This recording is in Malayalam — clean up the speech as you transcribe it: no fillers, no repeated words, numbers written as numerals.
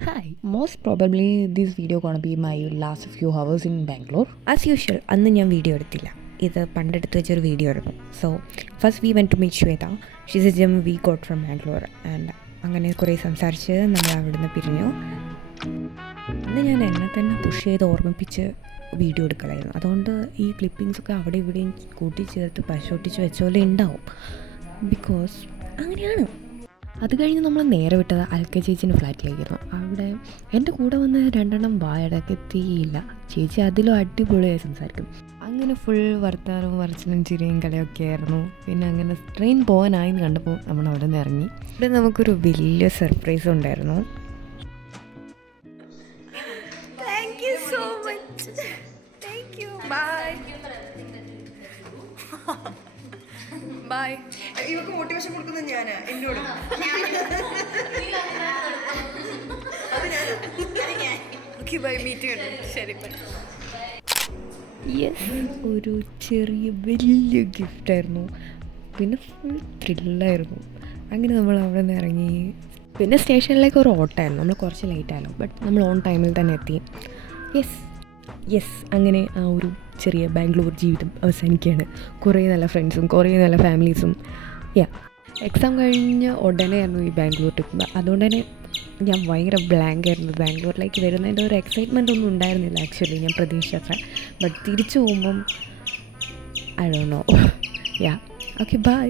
Hi, most probably this video gonna be my last few hours in Bangalore. As usual അന്ന് ഞാൻ വീഡിയോ എടുത്തില്ല. ഇത് പണ്ടെടുത്ത് വെച്ചൊരു വീഡിയോ ആയിരുന്നു. So first we went to meet Shweta. She's a gem we got from Bangalore. And അങ്ങനെ കുറേ സംസാരിച്ച് നമ്മൾ അവിടുന്ന് പിരിഞ്ഞു. അന്ന് ഞാൻ എന്നെ തന്നെ പുഷ് ചെയ്ത് ഓർമ്മിപ്പിച്ച് വീഡിയോ എടുക്കലായിരുന്നു. അതുകൊണ്ട് ഈ ക്ലിപ്പിങ്സൊക്കെ അവിടെ ഇവിടെയും കൂട്ടിച്ചേർത്ത് പശോട്ടിച്ച് വെച്ച പോലെ ഉണ്ടാവും. ബിക്കോസ് അങ്ങനെയാണ്. അത് കഴിഞ്ഞ് നമ്മൾ നേരെ വിട്ടത് അൽക്ക ചേച്ചീൻ്റെ ഫ്ലാറ്റിലേക്കായിരുന്നു. അവിടെ എൻ്റെ കൂടെ വന്ന് രണ്ടെണ്ണം വായടക്ക് എത്തിയില്ല. ചേച്ചി അതിലും അടിപൊളിയായി സംസാരിക്കും. അങ്ങനെ ഫുൾ വർത്താനവും വരച്ചിലും ചിരിയും കളിയൊക്കെ ആയിരുന്നു. പിന്നെ അങ്ങനെ ട്രെയിൻ പോകാനായെന്ന് കണ്ടപ്പോൾ നമ്മൾ അവിടെ നിന്ന് ഇറങ്ങി. ഇവിടെ നമുക്കൊരു വലിയ സർപ്രൈസ് ഉണ്ടായിരുന്നു. ബൈ. ഇവർക്ക് മോട്ടിവേഷൻ കൊടുക്കുന്നത് ഞാനാ എന്നോട്. ഓക്കെ ബൈ, മീറ്റ് ചെയ്യണം. ശരി ബൈ. യെസ്, ഒരു ചെറിയ വലിയ ഗിഫ്റ്റായിരുന്നു. പിന്നെ ഫുൾ ത്രില്ലായിരുന്നു. അങ്ങനെ നമ്മൾ അവിടെ നിന്ന് ഇറങ്ങി. പിന്നെ സ്റ്റേഷനിലേക്ക് ഒരു ഓട്ടമായിരുന്നു. നമ്മൾ കുറച്ച് ലേറ്റ് ആയാലും ബട്ട് നമ്മൾ ഓൺ ടൈമിൽ തന്നെ എത്തി. യെസ് അങ്ങനെ ആ ഒരു ചെറിയ ബാംഗ്ലൂർ ജീവിതം അവസാനിക്കുകയാണ്. കുറേ നല്ല ഫ്രണ്ട്സും കുറേ നല്ല ഫാമിലീസും. എക്സാം കഴിഞ്ഞ് ഉടനെ ആയിരുന്നു ഈ ബാംഗ്ലൂർ ട്രിപ്പ്. അതുകൊണ്ട് തന്നെ ഞാൻ ഭയങ്കര ബ്ലാങ്ക് ആയിരുന്നു. ബാംഗ്ലൂരിലേക്ക് വരുന്നതിൻ്റെ ഒരു എക്സൈറ്റ്മെൻ്റ് ഒന്നും ഉണ്ടായിരുന്നില്ല ആക്ച്വലി, ഞാൻ പ്രതീക്ഷിച്ചത്ര. ബട്ട് തിരിച്ചു പോകുമ്പം I don't know. Okay bye.